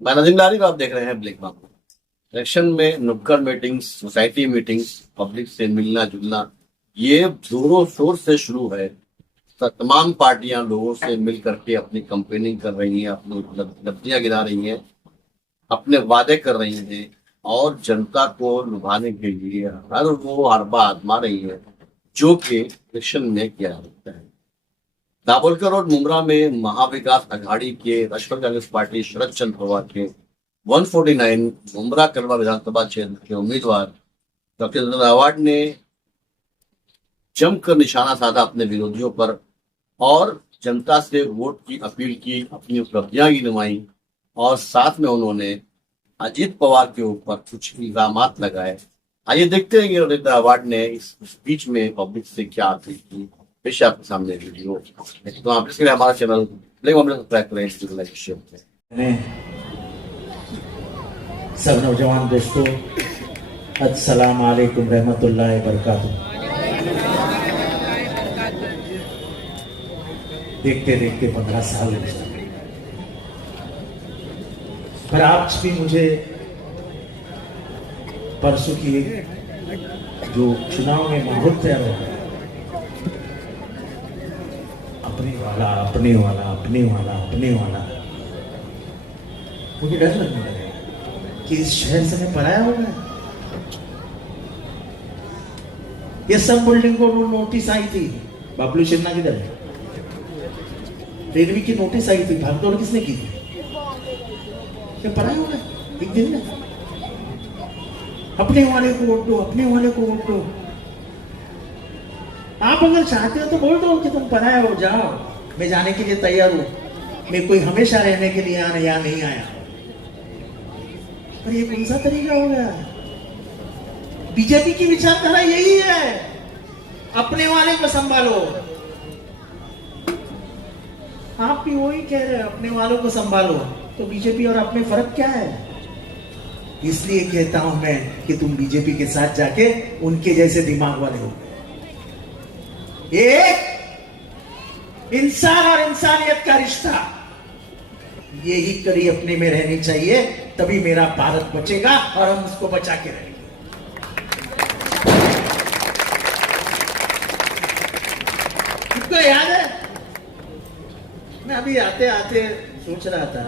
मैं नदीम लारी, आप देख रहे हैं ब्लैक बाम। इलेक्शन में नुक्कड़ मीटिंग्स, सोसाइटी मीटिंग्स, पब्लिक से मिलना जुलना, ये जोरों शोर से शुरू है। तमाम पार्टियां लोगों से मिल करके अपनी कंपेनिंग कर रही हैं, अपनी उपलब्धियां गिना रही हैं, अपने वादे कर रही हैं और जनता को लुभाने के लिए हर वो हरबा आजमा रही है जो कि इलेक्शन में किया जाता है। दाभोलकर और मुमरा में महाविकास अघाड़ी के राष्ट्रीय कांग्रेस पार्टी शरद चंद्र पवार के 149 मुमरा कलवा विधानसभा क्षेत्र के उम्मीदवार डॉक्टर जनरल अवार्ड ने जमकर निशाना साधा अपने विरोधियों पर और जनता से वोट की अपील की, अपनी उपलब्धियां गिनवाई और साथ में उन्होंने अजीत पवार के ऊपर कुछ इल्जामात लगाए। आइए देखते हैं कि रविंद्र अवार्ड ने इस स्पीच में पब्लिक से क्या अपील की। पेश है आपके सामने वीडियो। तो आप इसके लिए हमारा चैनल प्ले सब्सक्राइब करें, लाइक शेयर करें। सब नौजवान दोस्तों, अस्सलाम वालेकुम रहमतुल्लाहि बरकातुहू। देखते देखते 15 साल हो गए, पर आज भी मुझे परसों की जो चुनाव में माहौल तैयार हो गया, अपने वाला अपने वाला अपने वाला अपने वाला, मुझे डर लगने लगा कि इस शहर से मैं पराया हो गया। ये सब बिल्डिंग को नोटिस आई थी, बाबलू शिन्ना किधर है? रेलवे की नोटिस आई थी, भागदौड़ किसने की थी? ये पराया हो गया एक दिन में। अपने वाले को वोट दो, अपने वाले को वोट दो। आप अगर चाहते हो तो बोल दो कि तुम पराया हो, जाओ, मैं जाने के लिए तैयार हूं, मैं कोई हमेशा रहने के लिए यहाँ नहीं आया। पर ये कौन सा तरीका हो गया? बीजेपी की विचारधारा यही है, अपने वाले को संभालो। आप भी वही कह रहे हैं, अपने वालों को संभालो। तो बीजेपी और अपने फर्क क्या है? इसलिए कहता हूं मैं कि तुम बीजेपी के साथ जाके उनके जैसे दिमाग वाले हो। एक इंसान और इंसानियत का रिश्ता, यही कड़ी अपने में रहनी चाहिए, तभी मेरा भारत बचेगा और हम उसको बचा के रहेंगे। आपको याद है, मैं अभी आते आते सोच रहा था,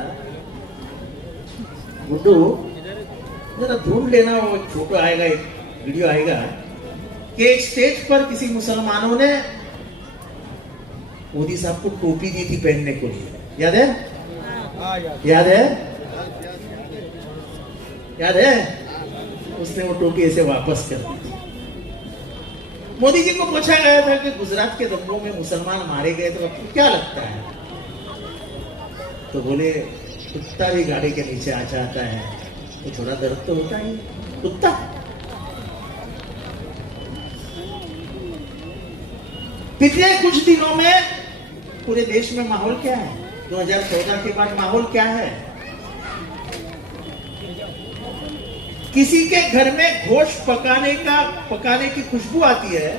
गुड्डू जरा ढूंढ लेना, वो एक फोटो आएगा, एक वीडियो आएगा कि एक स्टेज पर किसी मुसलमानों ने मोदी साहब को टोपी दी थी पहनने को लिए। याद है? याद है? याद है? उसने वो टोपी ऐसे वापस कर दी। मोदी जी को पूछा गया था कि गुजरात के दंगों में मुसलमान मारे गए तो आपको क्या लगता है? तो बोले, कुत्ता भी गाड़ी के नीचे आ जाता है तो थोड़ा दर्द तो होता ही। कुत्ता पिछले कुछ दिनों में पूरे देश में माहौल क्या है? 2014 के बाद माहौल क्या है? किसी के घर में गोश्त पकाने की खुशबू आती है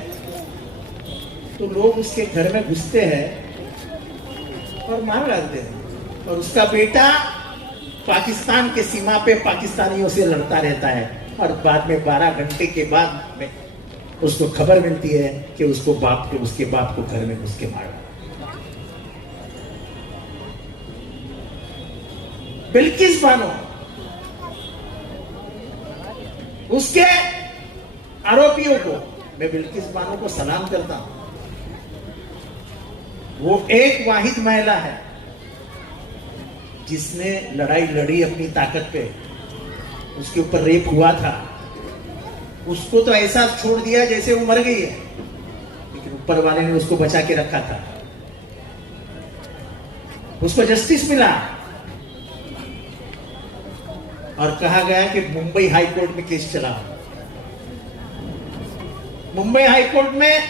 तो लोग उसके घर में घुसते हैं और मार डालते हैं, और उसका बेटा पाकिस्तान के सीमा पे पाकिस्तानियों से लड़ता रहता है, और बाद में 12 घंटे के बाद में उसको खबर मिलती है कि उसके बाप को घर में घुस के मारा। बिल्किस बानो, उसके आरोपियों को, मैं बिल्किस बानो को सलाम करता हूं। वो एक वाहिद महिला है जिसने लड़ाई लड़ी अपनी ताकत पे। उसके ऊपर रेप हुआ था, उसको तो ऐसा छोड़ दिया जैसे वो मर गई है, लेकिन ऊपर वाले ने उसको बचा के रखा था। उसको जस्टिस मिला और कहा गया कि मुंबई हाई कोर्ट में केस चला। मुंबई हाई कोर्ट में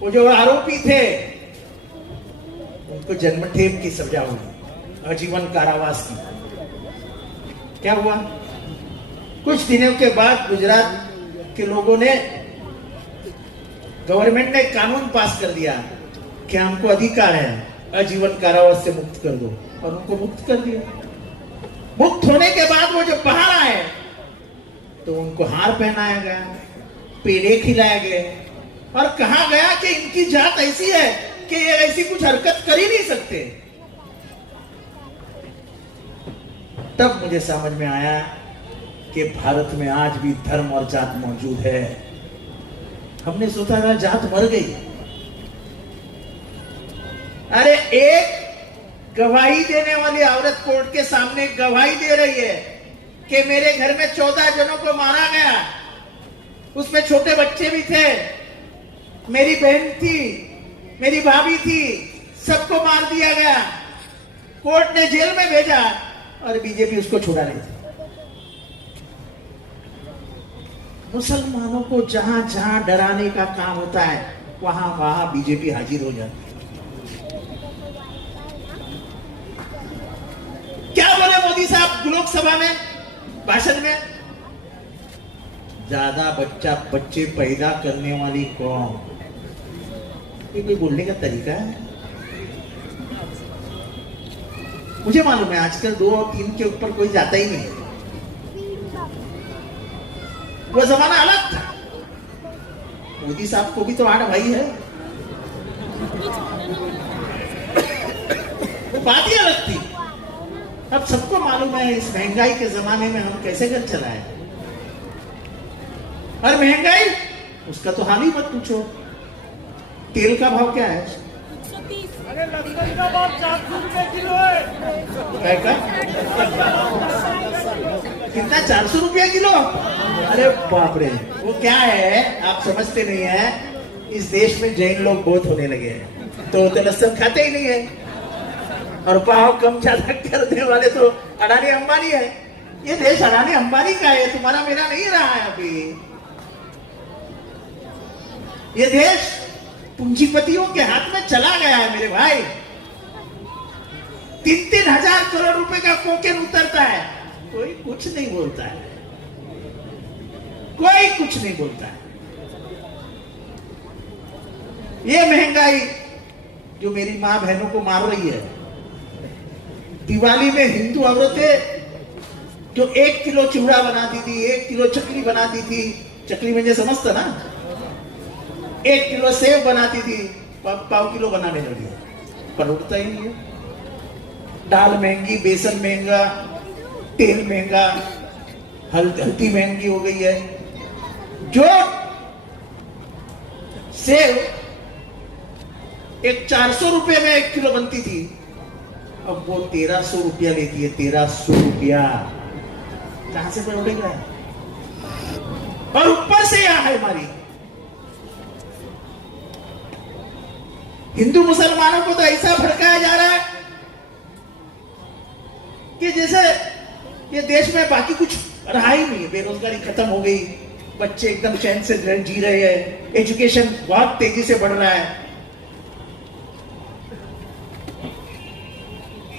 वो जो आरोपी थे उनको जन्मठेप की सजा हुई, आजीवन कारावास की। क्या हुआ? कुछ दिनों के बाद गुजरात के लोगों ने, गवर्नमेंट ने कानून पास कर दिया कि हमको अधिकार है आजीवन कारावास से मुक्त कर दो, और उनको मुक्त कर दिया। तो उनको हार पहनाया गया, पेड़े खिलाए गए, और कहा गया कि इनकी जात ऐसी है कि ये ऐसी कुछ हरकत कर ही नहीं सकते। तब मुझे समझ में आया कि भारत में आज भी धर्म और जात मौजूद है। हमने सोचा था जात मर गई। अरे एक गवाही देने वाली औरत कोर्ट के सामने गवाही दे रही है कि मेरे घर में 14 जनों को मारा गया, उसमें छोटे बच्चे भी थे, मेरी बहन थी, मेरी भाभी थी, सबको मार दिया गया। कोर्ट ने जेल में भेजा और बीजेपी उसको छुड़ा रही थी। मुसलमानों को जहां जहां डराने का काम होता है वहां वहां बीजेपी हाजिर हो जाती है। क्या बोले मोदी साहब लोकसभा में भाषण में? ज्यादा बच्चे पैदा करने वाली कौन? ये कोई बोलने का तरीका है? मुझे मालूम है आजकल 2 और 3 के ऊपर कोई जाता ही नहीं है। वो जमाना अलग था। मोदी साहब को भी तो 8 भाई है, वो बात ही अलग थी। अब सबको मालूम है इस महंगाई के जमाने में हम कैसे घर चलाएं। और महंगाई उसका तो हाल ही मत पूछो। तेल का भाव क्या है? अरे लहसुन का भाव 400 रुपए किलो है। कितना? 400 रुपया किलो? अरे बाप रे, वो क्या है आप समझते नहीं है। इस देश में जैन लोग बहुत होने लगे हैं तो लहसुन खाते ही नहीं है, और भाव कम ज्यादा करने वाले तो अडानी अंबानी है। ये देश अडानी अंबानी का है, तुम्हारा मेरा नहीं रहा है। अभी ये देश पूंजीपतियों के हाथ में चला गया है मेरे भाई। 3-3 हजार करोड़ रुपए का कोकेन उतरता है, कोई कुछ नहीं बोलता है, कोई कुछ नहीं बोलता है। ये महंगाई जो मेरी मां बहनों को मार रही है। दिवाली में हिंदू औरतें जो 1 किलो चिवड़ा बनाती थी, 1 किलो चकली बनाती थी, चकली में समझता ना, 1 किलो सेव बनाती थी, 1.5 किलो बनाने लगी, पर उठता ही नहीं है। दाल महंगी, बेसन महंगा, तेल महंगा, हल्दी महंगी हो गई है। जो सेव एक 400 रुपए में 1 किलो बनती थी, अब वो 1300 रुपया लेती है। 1300 रुपया कहां से बढ़ेगा? और ऊपर से यहां है हमारी हिंदू मुसलमानों को तो ऐसा भड़काया जा रहा है कि जैसे ये देश में बाकी कुछ रहा ही नहीं है। बेरोजगारी खत्म हो गई, बच्चे एकदम चैन से जी रहे हैं, एजुकेशन बहुत तेजी से बढ़ रहा है।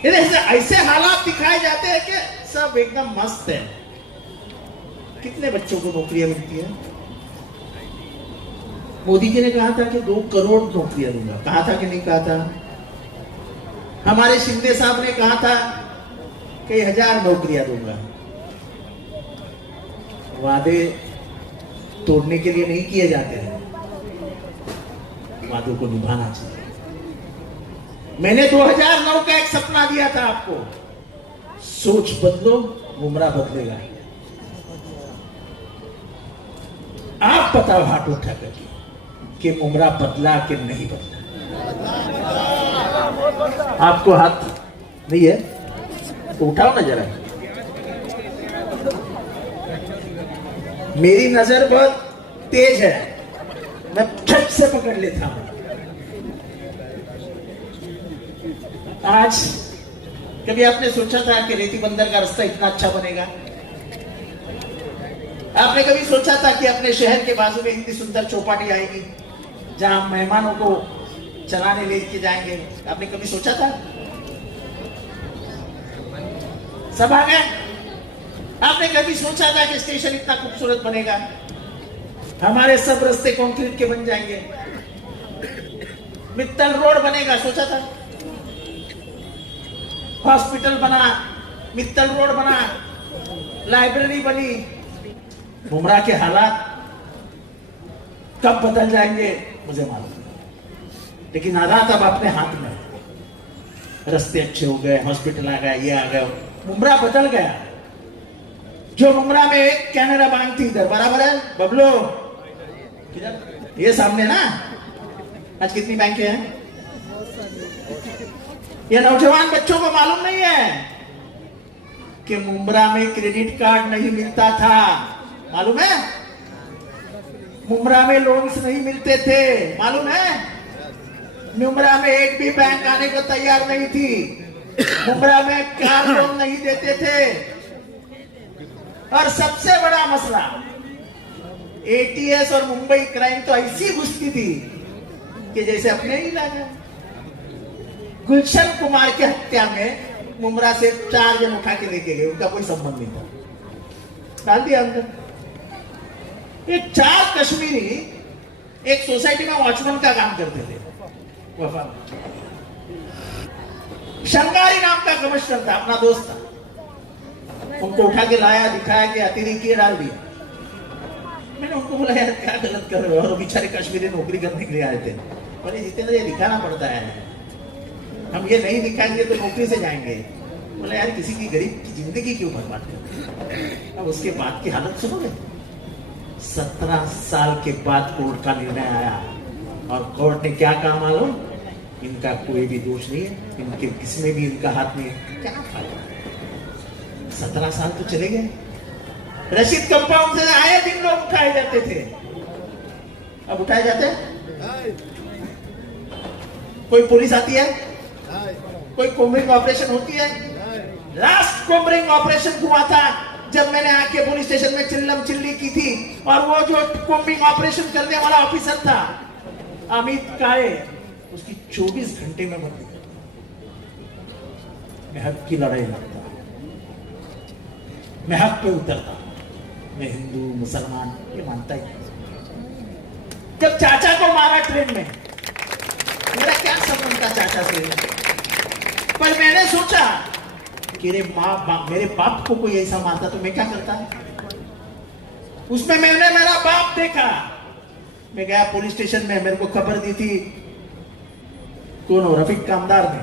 ऐसे हालात दिखाए जाते हैं कि सब एकदम मस्त है। कितने बच्चों को नौकरियां मिलती है? मोदी जी ने कहा था कि 2 करोड़ नौकरियां दूंगा, कहा था कि नहीं कहा था? हमारे शिंदे साहब ने कहा था कि 1000 नौकरियां दूंगा। वादे तोड़ने के लिए नहीं किए जाते हैं, वादों को निभाना चाहिए। मैंने 2009 का एक सपना दिया था आपको, सोच बदलो गुमराह बदलेगा। आप बताओ हाथ उठा करके कि गुमराह बदला कि नहीं बदला। आपको हाथ नहीं है तो उठाओ ना जरा। मेरी नजर बहुत तेज है, मैं झट से पकड़ लेता हूं। आज कभी आपने सोचा था कि रेती बंदर का रास्ता इतना अच्छा बनेगा? आपने कभी सोचा था कि अपने शहर के बाजू में इतनी सुंदर चौपाटी आएगी जहां मेहमानों को चलाने लेके जाएंगे? आपने कभी सोचा था? सब आ गए। आपने कभी सोचा था कि स्टेशन इतना खूबसूरत बनेगा, हमारे सब रास्ते कंक्रीट के बन जाएंगे, मित्तल रोड बनेगा? सोचा था? हॉस्पिटल बना, मित्तल रोड बना, लाइब्रेरी बनी, मुमरा के हालात कब बदल जाएंगे मुझे मालूम नहीं, लेकिन हालात अब अपने हाथ में है। रास्ते अच्छे हो गए, हॉस्पिटल आ गया, ये आ गया, मुमरा बदल गया। जो मुमरा में एक कैनरा बैंक थी इधर, बराबर है बबलू, किधर ये सामने ना, आज कितनी बैंकें हैं? ये नौजवान बच्चों को मालूम नहीं है कि मुमरा में क्रेडिट कार्ड नहीं मिलता था, मालूम है? मुमरा में लोन्स नहीं मिलते थे, मालूम है? मुमरा में एक भी बैंक आने को तैयार नहीं थी, मुमरा में कार लोन नहीं देते थे, और सबसे बड़ा मसला एटीएस और मुंबई क्राइम तो ऐसी घुसती थी कि जैसे अपने ही इलाके। गुलशन कुमार की हत्या में मुमरा से 4 जन उठा के लेके गए, उनका कोई संबंध नहीं था, डाल दिया अंदर। ये 4 कश्मीरी एक सोसाइटी में वॉचमैन का काम करते थे, वफा शंगारी नाम का कमिश्नर था, अपना दोस्त था। उनको उठा के लाया, दिखाया कि हथेली किए, डाल दिया। मैंने उनको बोला यार क्या गलत कर रहे हो, और बेचारे कश्मीरी नौकरी करने के लिए आए थे। बोले जितेंद्र ये दिखाना पड़ता है, हम ये नहीं दिखाएंगे तो नौकरी से जाएंगे। बोले यार किसी की गरीब की जिंदगी क्यों बर्बाद करते। अब उसके बाद की हालत सुनोगे, 17 साल के बाद कोर्ट का निर्णय आया, और कोर्ट ने क्या कहा मालूम? इनका कोई भी दोष नहीं है, इनके किसमें भी इनका हाथ नहीं है। क्या फायदा, 17 साल तो चले गए। रशीद कंपाउंड से आए दिन लोग उठाए जाते थे, अब उठाए जाते? कोई पुलिस आती है? कोई कोम्बिंग ऑपरेशन होती है? लास्ट कोम्बिंग ऑपरेशन हुआ था जब मैंने आके पुलिस स्टेशन में चिल्लम चिल्ली की थी, और वो जो कोम्बिंग ऑपरेशन करने वाला ऑफिसर था अमित काळे, उसकी 24 घंटे में मौत। मैं हक की लड़ाई लड़ता, मैं हक पे उतरता, मैं हिंदू मुसलमान ये मानता ही। जब चाचा को मारा ट्रेन में, मेरा क्या संबंध था चाचा से, पर मैंने सोचा कि मेरे बाप को कोई ऐसा मारता तो मैं क्या करता। उसमें मैंने मेरा बाप देखा। मैं गया पुलिस स्टेशन में, मेरे को खबर दी थी कौन हो, रफीक कामदार ने।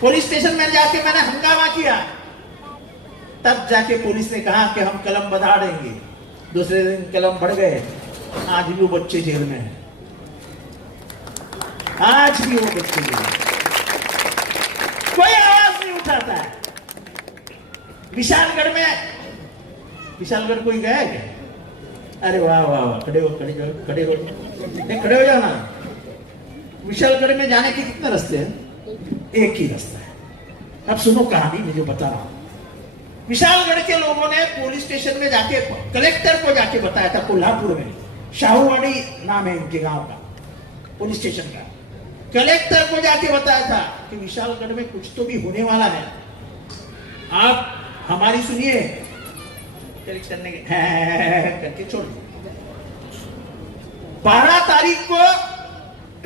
पुलिस स्टेशन में जाके मैंने हंगामा किया, तब जाके पुलिस ने कहा कि हम कलम बढ़ा देंगे। दूसरे दिन कलम बढ़ गए, आज भी वो बच्चे जेल में हैं, आज भी वो बच्चे जेल में। कोई आवाज नहीं उठाता है। विशालगढ़ कोई गया है क्या? अरे वाह वाह वाह, खड़े हो खड़े हो जाओ ना। विशालगढ़ में जाने के कितने रास्ते हैं? एक ही रास्ता है। अब सुनो कहानी मैं जो बता रहा हूं। विशालगढ़ के लोगों ने पुलिस स्टेशन में जाके कलेक्टर को जाके बताया था, कोल्हापुर में शाहूवाड़ी नाम है इनके गांव का, पुलिस स्टेशन का। कलेक्टर को जाके बताया था कि विशालगढ़ में कुछ तो भी होने वाला है, आप हमारी सुनिए। कलेक्टर ने करके छोड़ दिया। 12 तारीख को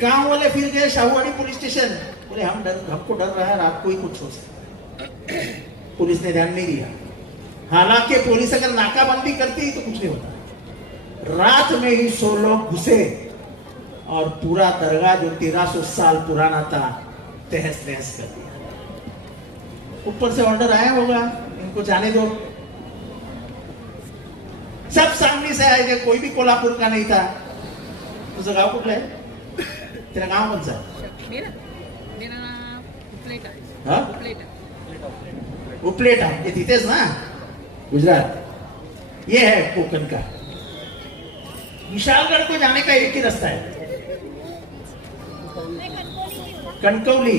गांव वाले फिर गए शाहूवाड़ी पुलिस स्टेशन, बोले हमको डर रहा है रात को ही कुछ हो सकता है। पुलिस ने ध्यान नहीं दिया। हालांकि पुलिस अगर नाकाबंदी करती तो कुछ नहीं होता। रात में ही 100 लोग घुसे और पूरा दरगाह जो 1300 साल पुराना था तहस नहस कर दिया। ऊपर से ऑर्डर आया होगा इनको जाने दो, सब सामने से आए थे, कोई भी कोल्हापुर का नहीं था। तुझं गाव कुठलं आहे? तेरा गाव कौन सा है? मेरा नाम उपलेटा है। हाँ? उपलेटा, ये तिथेच ना गुजरात। ये है कोकण का। विशालगढ़ को जाने का एक ही रास्ता है, कणकवली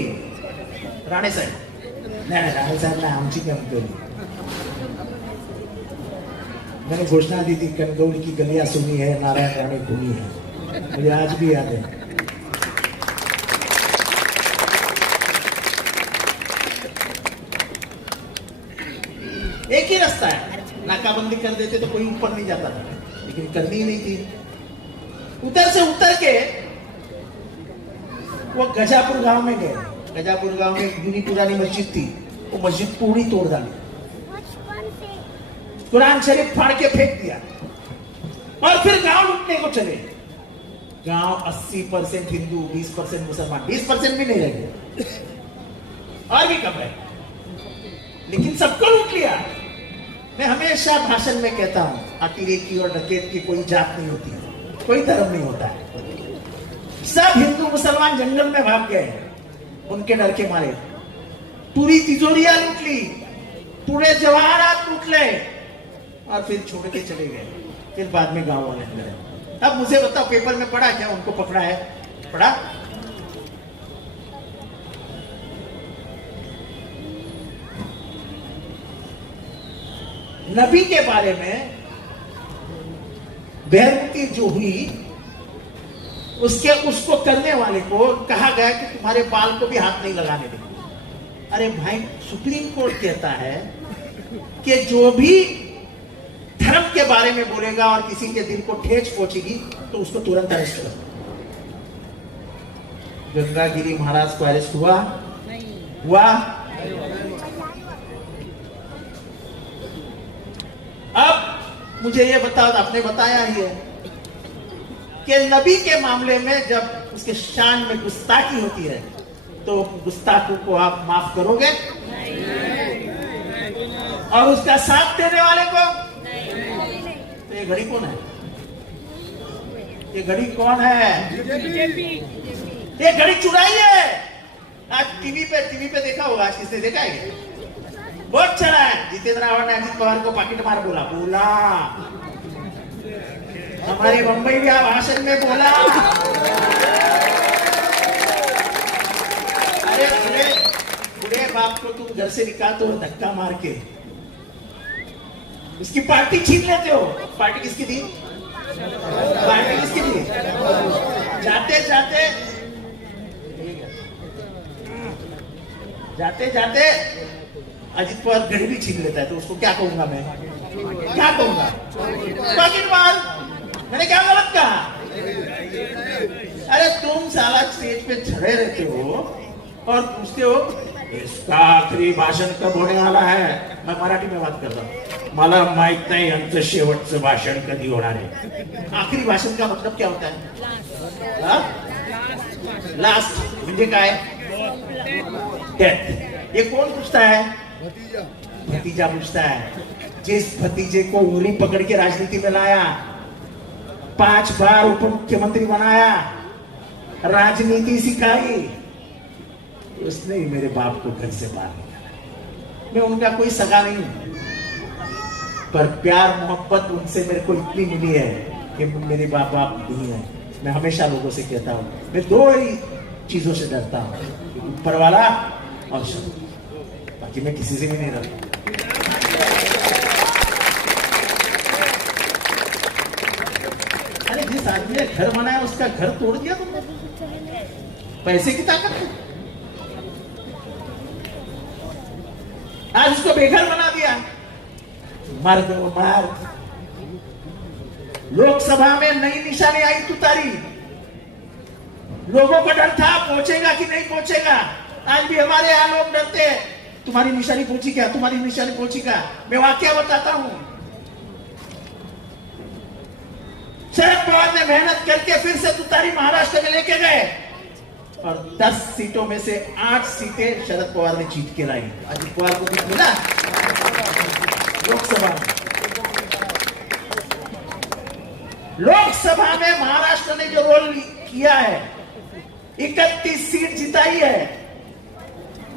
राणे साहेब। नहीं राणे साहेब ना, आमची कणकवली। मैंने घोषणा दी थी कणकवली की गलियां सुनी है, नारायण राणे घूमी है, मुझे आज भी याद है। एक ही रास्ता है, नाकाबंदी कर देते तो कोई ऊपर नहीं जाता था, लेकिन करनी ही नहीं थी। उधर से उतर के वो गजापुर गांव में गए। गजापुर गांव में एक जूनी पुरानी मस्जिद थी, वो मस्जिद पूरी तोड़ डाली। कुरान शरीफ फाड़ के फेंक दिया और फिर गांव लूटने को चले। गांव 80% हिंदू, 20% मुसलमान, 20% भी नहीं रहे और भी कम है, लेकिन सबको लूट लिया। मैं हमेशा भाषण में कहता हूं, अतिरेकी और डकैत की कोई जात नहीं होती, कोई धर्म नहीं होता है। सब हिंदू मुसलमान जंगल में भाग गए, उनके डर के मारे। पूरी तिजोरियां लूट ली, पूरे जवाहरात लूट ले और फिर छोड़ के चले गए। फिर बाद में गांव वाले अंदर। अब मुझे बताओ, पेपर में पढ़ा क्या उनको पकड़ा है? पढ़ा? नबी के बारे में बेहरमती जो हुई, उसको करने वाले को कहा गया कि तुम्हारे बाल को भी हाथ नहीं लगाने देंगे। अरे भाई, सुप्रीम कोर्ट कहता है कि जो भी धर्म के बारे में बोलेगा और किसी के दिल को ठेस पहुंचेगी तो उसको तुरंत अरेस्ट करो। गंगागिरी महाराज को अरेस्ट हुआ? हुआ? अब मुझे ये बताओ, आपने बताया ही है कि नबी के मामले में जब उसके शान में गुस्ताखी होती है तो गुस्ताखों को आप माफ करोगे? और उसका साथ देने वाले को? तो ये घड़ी कौन है? ये घड़ी कौन है? ये घड़ी चुराई है। आज टीवी पे देखा होगा, आज किसने देखा है? बहुत चला है। जितेंद्र आव्हाड ने अजित पवार को पाकिट मार बोला। हमारी मुंबई भी भाषण में बोला। अरे बुढ़े बाप को तुम घर से निकालते हो धक्का मार के, उसकी पार्टी छीन लेते हो। पार्टी किसकी थी? पार्टी किसकी थी? जाते अजित पवार घर भी छीन लेता है, तो उसको क्या कहूंगा मैं? क्या कहूंगा? पाकिट मार। मैंने क्या गलत कहा? अरे तुम साला स्टेज पे खड़े रहते हो और पूछते हो इसका आखिरी भाषण कब होने वाला है? मैं मराठी में बात कर रहा हूँ। मला माहित नाही यांचं शेवटचं भाषण कधी होणार आहे। आखिरी भाषण का मतलब क्या होता है? लास्ट म्हणजे काय? डेथ। ये कौन पूछता है? भतीजा पूछता है। जिस भतीजे को उंगली पकड़ के राजनीति में लाया, 5 बार उप मुख्यमंत्री बनाया, राजनीति सिखाई, उसने ही मेरे बाप को घर से बाहर निकाला। मैं उनका कोई सगा नहीं हूं, पर प्यार मोहब्बत उनसे मेरे को इतनी मिली है कि मेरे बाप नहीं है। मैं हमेशा लोगों से कहता हूं, मैं 2 ही चीजों से डरता हूं, ऊपर वाला और शत्रु, बाकी मैं किसी से भी नहीं डरता। अरे जिस आदमी ने घर बनाया उसका घर तोड़ दिया तुमने, पैसे की ताकत है। आज उसको बेघर बना दिया। मर दो मार। लोकसभा में नई निशानी आई तुतारी, लोगों को डर था पहुंचेगा कि नहीं पहुंचेगा। आज भी हमारे यहां लोग डरते हैं, तुम्हारी निशानी पहुंची क्या? तुम्हारी निशानी पहुंची क्या? मैं वाकया बताता हूं। शरद पवार ने मेहनत करके फिर से तुतारी महाराष्ट्र में लेके गए और 10 सीटों में से 8 सीटें शरद पवार ने जीत के लाई। अजित पवार को भी मिला लोकसभा में। लोकसभा में महाराष्ट्र ने जो रोल किया है, 31 सीट जिताई है।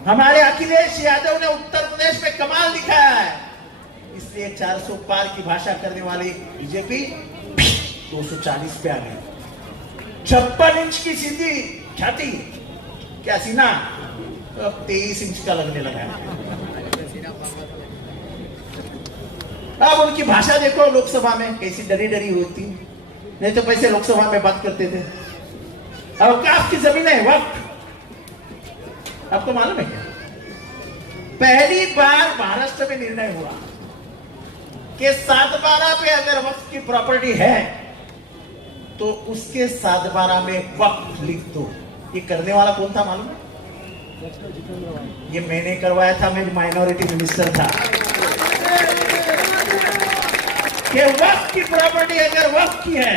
हमारे अखिलेश यादव ने उत्तर प्रदेश में कमाल दिखाया है। इसलिए 400 पार की भाषा करने वाली बीजेपी 240 पे आ गई। 56 इंच की सीधी छाती, क्या सीना, अब 23 इंच का लगने लगा। अब उनकी भाषा देखो लोकसभा में कैसी डरी डरी होती, नहीं तो पैसे लोकसभा में बात करते थे। अवकाश की जमीन है, वक्त आपको मालूम है क्या? पहली बार महाराष्ट्र में निर्णय हुआ कि 7/12 पे अगर वक्त की प्रॉपर्टी है तो उसके 7/12 में वक्त लिख दो। ये करने वाला कौन था मालूम है? ये मैंने करवाया था, मैं माइनॉरिटी मिनिस्टर था। कि वक्फ की प्रॉपर्टी अगर वक्फ की है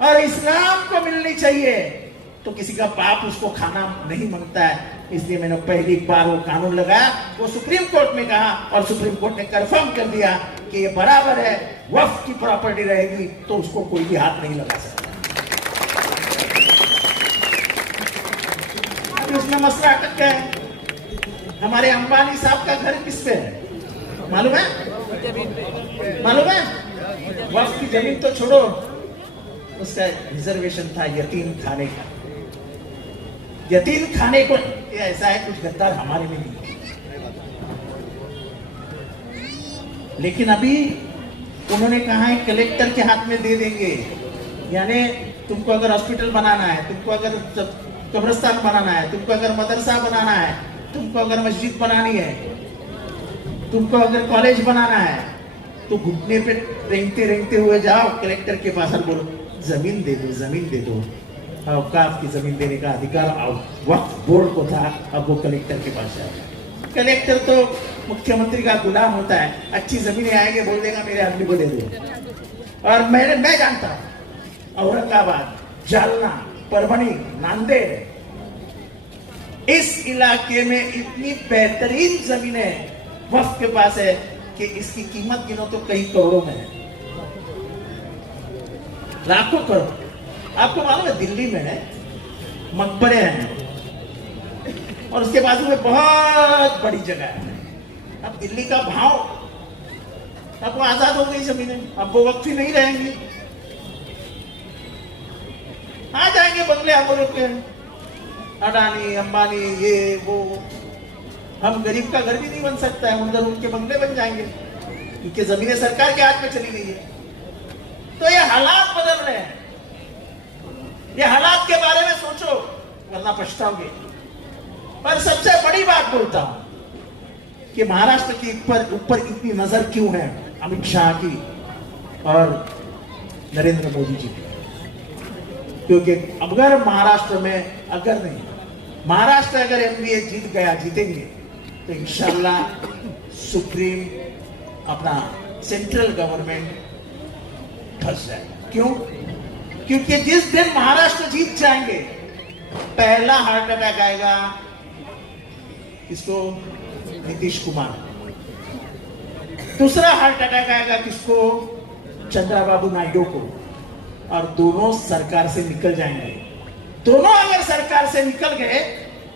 और इस्लाम को मिलनी चाहिए तो किसी का बाप उसको खाना नहीं मांगता है। इसलिए मैंने पहली बार वो कानून लगाया, वो सुप्रीम कोर्ट में कहा और सुप्रीम कोर्ट ने कंफर्म कर दिया कि ये बराबर है, वक्फ की प्रॉपर्टी रहेगी तो उसको कोई भी हाथ नहीं लगा सकता। अब इसमें मसला अटक गया है। हमारे अंबानी साहब का घर किस पे है मालूम है? मालूम है? वक्फ की जमीन तो छोड़ो, उसका रिजर्वेशन था यतीम खाने का। यतीम खाने को ऐसा है, कुछ गद्दार हमारे में नहीं, लेकिन अभी उन्होंने कहा है कलेक्टर के हाथ में दे देंगे। यानी तुमको अगर हॉस्पिटल बनाना है, तुमको अगर कब्रिस्तान बनाना है, तुमको अगर मदरसा बनाना है, तुमको अगर मस्जिद बनानी है, तुमको अगर कॉलेज बनाना है, तो घुटने पे रेंगते रेंगते हुए जाओ कलेक्टर के पास और बोलो जमीन दे दो, जमीन दे दो। औकाफ की जमीन देने का अधिकार वक्फ बोर्ड को था, अब वो कलेक्टर के पास जाएगा। कलेक्टर तो मुख्यमंत्री का गुलाम होता है, अच्छी जमीनें आएंगे बोल देगा मेरे आदमी को दे दो। और मैं जानता हूं औरंगाबाद, जालना, परभणी, नांदेड़, इस इलाके में इतनी बेहतरीन जमीनें वक्फ के पास है कि इसकी कीमत गिनो तो कई करोड़ों में है, लाखों करोड़। आपको मालूम है दिल्ली में है मकबरे हैं और उसके बाजू में बहुत बड़ी जगह है। अब दिल्ली का भाव, अब वो आजाद हो गई जमीनें, अब वो वक्फ ही नहीं रहेंगी। आ जाएंगे बंगले अमरों के, अडानी अंबानी, ये वो। हम गरीब का घर भी नहीं बन सकता है, उधर उनके बंगले बन जाएंगे क्योंकि जमीनें सरकार के हाथ में चली गई है। तो ये हालात बदल रहे हैं, ये हालात के बारे में सोचो वरना पछताओगे। पर सबसे बड़ी बात बोलता हूं कि महाराष्ट्र के ऊपर इतनी नजर क्यों है अमित शाह की और नरेंद्र मोदी जी की? क्योंकि अगर महाराष्ट्र में महाराष्ट्र अगर एमबीए जीतेंगे तो इंशाल्लाह सुप्रीम अपना सेंट्रल गवर्नमेंट फंस जाएगा। क्यों? क्योंकि जिस दिन महाराष्ट्र जीत जाएंगे पहला हार्ट अटैक आएगा किसको? नीतीश कुमार। दूसरा हार्ट अटैक आएगा किसको? चंद्रबाबू नायडू को। और दोनों सरकार से निकल जाएंगे। दोनों अगर सरकार से निकल गए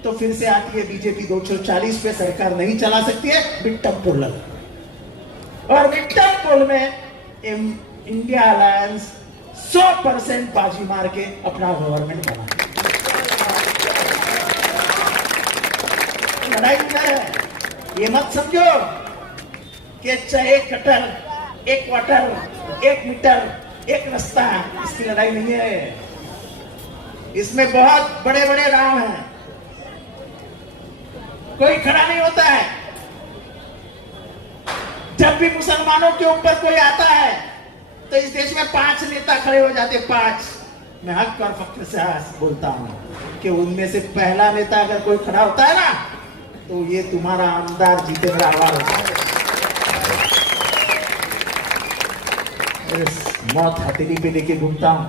तो फिर से आती है बीजेपी 240 पे सरकार नहीं चला सकती है, मिड-टर्म पोल लगा। और मिड-टर्म पोल में इंडिया अलायंस 100% बाजी मार के अपना गवर्नमेंट बना। लड़ाई है, ये मत समझो कि चाहे एक कटर, एक क्वार्टर, एक मीटर, एक रास्ता, इसकी लड़ाई नहीं है। इसमें बहुत बड़े बड़े राव हैं, कोई खड़ा नहीं होता है। जब भी मुसलमानों के ऊपर कोई आता है तो इस देश में 5 नेता खड़े हो जाते, 5। मैं हक और फख्र से बोलता हूं कि उनमें से पहला नेता अगर कोई खड़ा होता है ना तो ये तुम्हारा आमदार जितेंद्र आवाज होता है। मौत हथेली पे लेके घूमता हूं।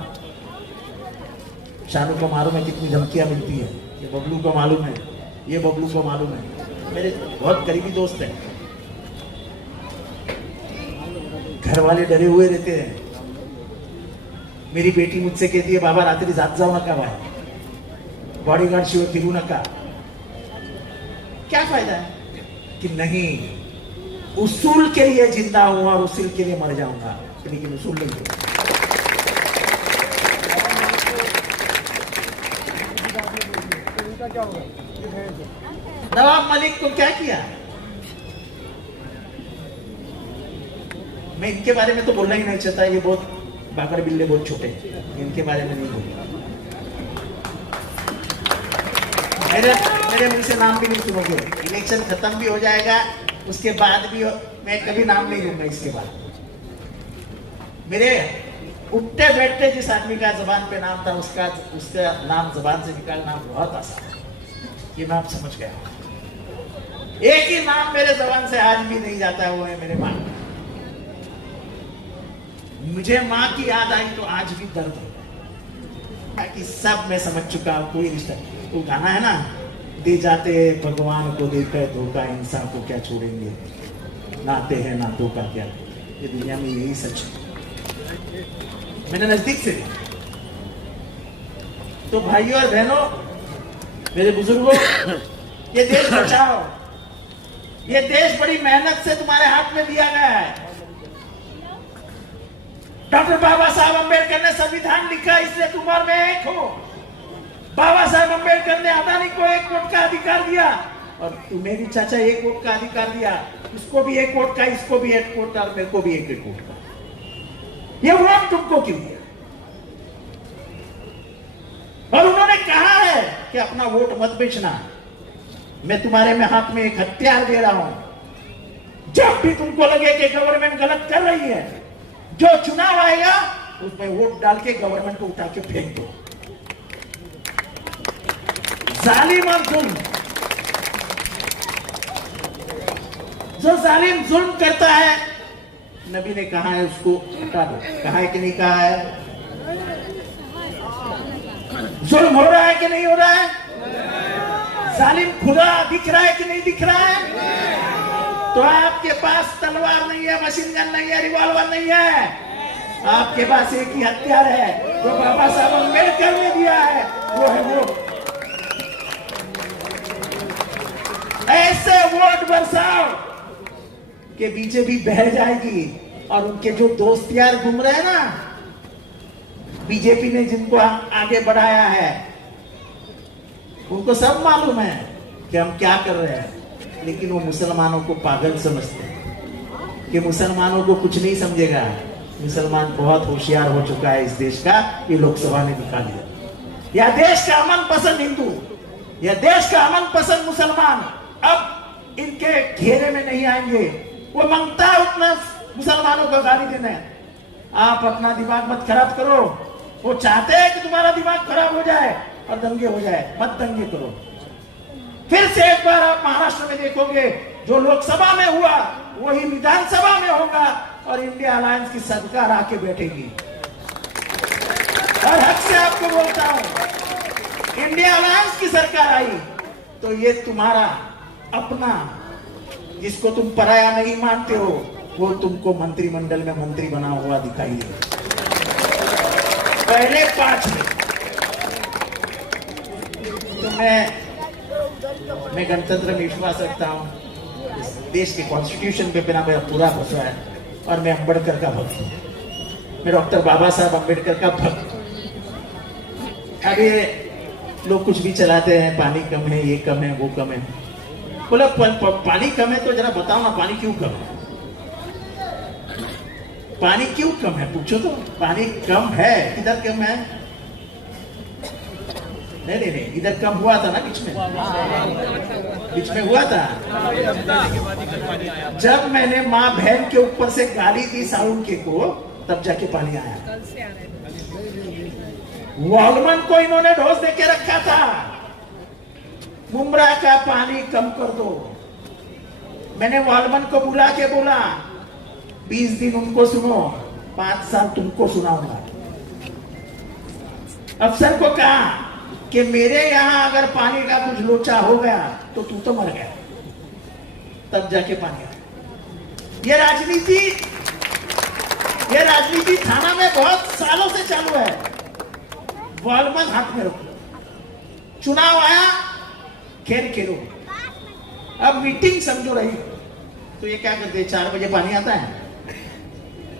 शानू को मालूम है कितनी धमकियां मिलती है, ये बबलू को मालूम है, ये बबलू को मालूम है। मेरे बहुत करीबी दोस्त हैं, घर वाले डरे हुए रहते हैं। मेरी बेटी मुझसे कहती है बाबा रात्रि जात जाऊ नका भाई, बॉडीगार्ड शिवाय फिरू नका। क्या फायदा है कि नहीं, उसूल के लिए जिंदा हूं और उसूल के लिए मर जाऊंगा, लेकिन उसूल नहीं है। नवाब मलिक को क्या किया? मैं इनके बारे में तो बोलना ही नहीं चाहता, ये बहुत बाकर बिल्ले, बहुत छोटे, इनके बारे में नहीं बोलूंगा। मेरे मुंह से नाम भी नहीं सुनोगे। इलेक्शन खत्म भी हो जाएगा, उसके बाद भी मैं कभी नाम नहीं लूंगा। इसके बाद मेरे उठते बैठते जिस आदमी का जबान पे नाम था उसका नाम जबान से निकालना बहुत आसान है, ये मैं आप समझ गया। एक ही नाम मेरे जबान से आज भी नहीं जाता, वो है मेरे मां। मुझे माँ की याद आई तो आज भी दर्द हो कि सब मैं समझ चुका हूँ, कोई रिश्ता। वो गाना है ना, दे जाते भगवान को देकर धोखा, इंसान को क्या छोड़ेंगे, नाते हैं नातों का क्या। ये दुनिया में यही सच है, मैंने नजदीक से देखा। तो भाइयों और बहनों, मेरे बुजुर्गों, ये देश बचाओ। ये देश बड़ी मेहनत से तुम्हारे हाथ में दिया गया है। डॉक्टर बाबा साहब अंबेडकर ने संविधान लिखा, इसलिए तुम और मैं एक हो। बाबा साहब अंबेडकर ने अदानी को 1 वोट का अधिकार दिया, और तुम्हें भी चाचा 1 वोट का अधिकार दिया। इसको भी 1 वोट का, इसको भी 1 वोट का, और मेरे को भी 1 वोट का। ये वोट तुमको क्यों दिया? और उन्होंने कहा है कि अपना वोट मत बेचना, मैं तुम्हारे में हाथ में एक हथियार दे रहा हूं। जब भी तुमको लगे कि गवर्नमेंट गलत कर रही है, जो चुनाव आएगा उसमें वोट डाल के गवर्नमेंट को उठा के फेंक दो। जालिम और जुल्म, जो जालिम जुल्म करता है, नबी ने कहा है उसको हटा दो। कहा है कि नहीं कहा है? जुल्म हो रहा है कि नहीं हो रहा है? जालिम खुदा दिख रहा है कि नहीं दिख रहा है? तो आपके पास तलवार नहीं है, मशीन गन नहीं है, रिवॉल्वर नहीं है, आपके पास एक ही हथियार है जो बाबा साहब अम्बेडकर ने दिया है, वो है वोट। ऐसे वोट बरसाओ कि बीजेपी बह जाएगी। और उनके जो दोस्त यार घूम रहे हैं ना, बीजेपी ने जिनको आगे बढ़ाया है, उनको सब मालूम है कि हम क्या कर रहे हैं। लेकिन वो मुसलमानों को पागल समझते हैं कि मुसलमानों को कुछ नहीं समझेगा। मुसलमान बहुत होशियार हो चुका है इस देश का, ये लोकसभा ने दिखा दिया। यह देश का अमन पसंद हिंदू, यह देश का अमन पसंद मुसलमान अब इनके घेरे में नहीं आएंगे। वो मांगता है उतना मुसलमानों को गाली देना। आप अपना दिमाग मत खराब करो। वो चाहते हैं कि तुम्हारा दिमाग खराब हो जाए और दंगे हो जाए, मत दंगे करो। फिर से एक बार आप महाराष्ट्र में देखोगे, जो लोकसभा में हुआ वही विधानसभा में होगा, और इंडिया अलायंस की सरकार आके बैठेगी। और हक से आपको बोलता हूं, इंडिया अलायंस की सरकार आई तो ये तुम्हारा अपना, जिसको तुम पराया नहीं मानते हो, वो तुमको मंत्रिमंडल में मंत्री बना हुआ दिखाई दे। पहले 5 में तो मैं गणतंत्र में विश्वास रखता हूँ। इस देश के कॉन्स्टिट्यूशन पे बिना मेरा पूरा भरोसा है, और मैं अम्बेडकर का भक्त हूँ। मैं डॉक्टर बाबा साहब अम्बेडकर का भक्त हूँ। अभी लोग कुछ भी चलाते हैं, पानी कम है, ये कम है, वो कम है। बोला पानी कम है तो जरा बताओ ना, पानी क्यों कम है? पानी क्यों कम है पूछो तो। पानी कम है, किधर कम है? नहीं, इधर कम हुआ था ना, बीच में हुआ था। जब मैंने माँ बहन के ऊपर से गाली दी साउंड के को, तब जाके पानी आया। वॉलमन को इन्होंने ढोस दे के रखा था, मुमरा का पानी कम कर दो। मैंने वॉलमन को बुला के बोला, 20 दिन उनको सुनो, 5 साल तुमको सुनाऊंगा। अफसर को कहा कि मेरे यहां अगर पानी का कुछ लोचा हो गया तो तू तो मर गया। तब जाके पानी आया। ये राजनीति थाना में बहुत सालों से चालू है। वॉलमन हाथ में रखो, चुनाव आया, खेल खेलो। अब मीटिंग समझो रही तो ये क्या करते हैं, 4 बजे पानी आता है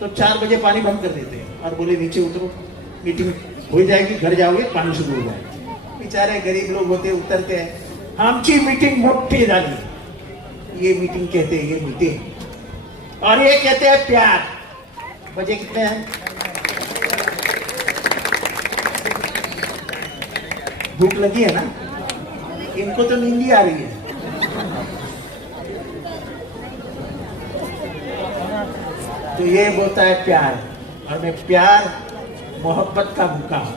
तो 4 बजे पानी बंद कर देते हैं और बोले नीचे उतरो, मीटिंग हो जाएगी, घर जाओगे पानी शुरू हो जाएगा। बेचारे गरीब लोग होते उतरते हैं, आमची मीटिंग मोटी डाली। ये मीटिंग कहते हैं, ये मीटिंग, और ये कहते हैं प्यार। बजे कितने हैं? भूख लगी है ना, इनको तो नींद ही आ रही है। तो ये बोलता है प्यार, और मैं प्यार मोहब्बत का भूखा हूं।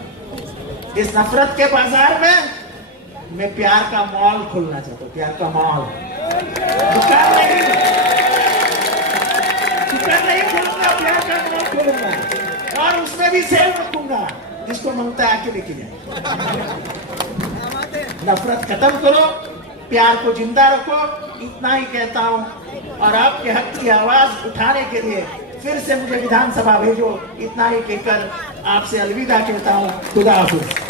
इस नफरत के बाजार में मैं प्यार का मॉल खोलना चाहता हूं। प्यार का मॉल, दुकान नहीं खोलूंगा, प्यार का मॉल खोलूंगा। दूंगा, जिसको मांगता है आके लेके जाए। नफरत खत्म करो, प्यार को जिंदा रखो, इतना ही कहता हूं। और आपके हक की आवाज उठाने के लिए फिर से मुझे विधानसभा भेजो, इतना ही कहकर आपसे अलविदा कहता हूं। खुदा हाफिज।